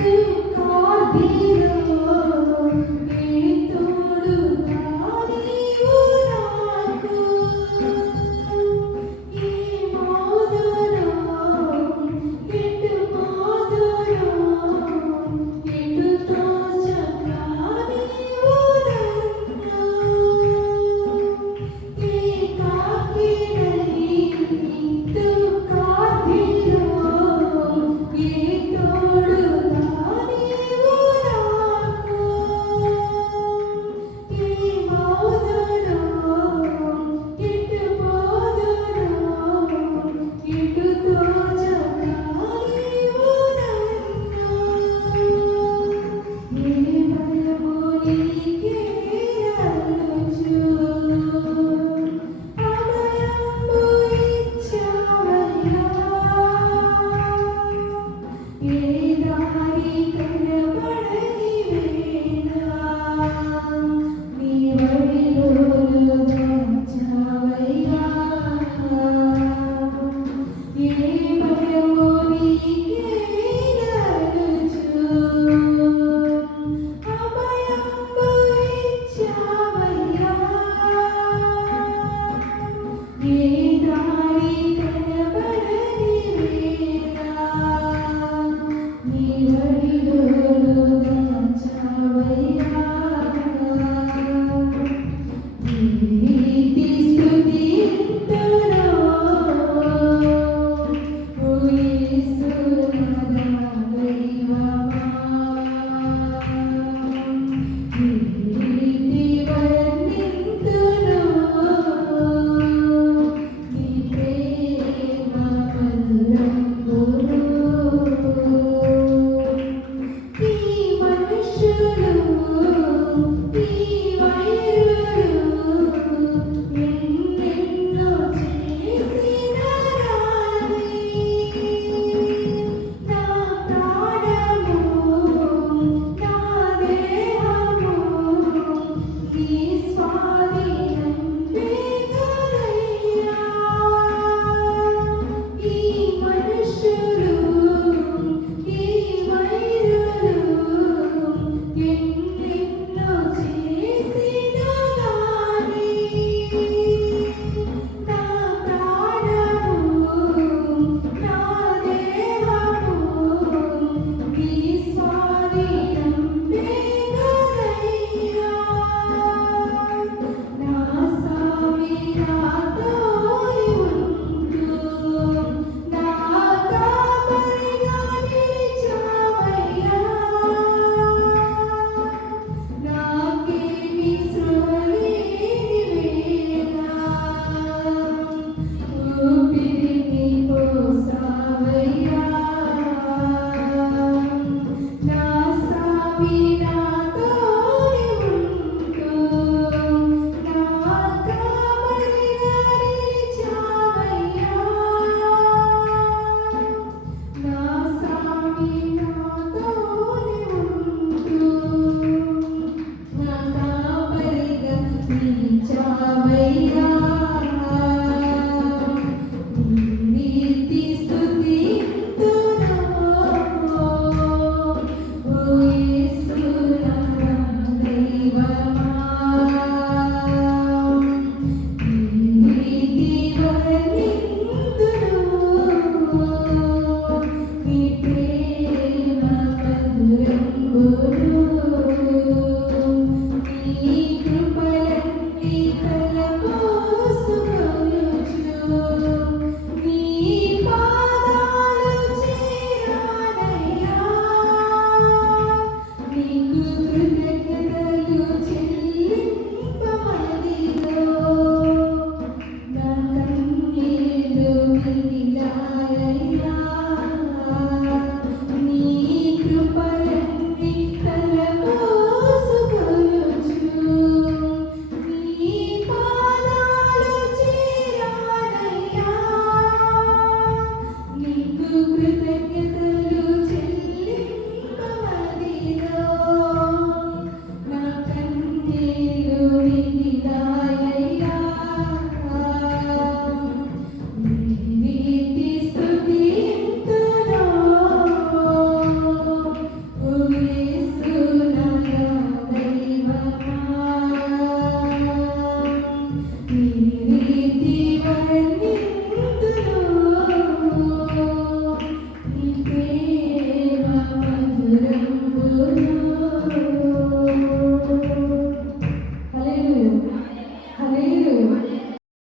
you.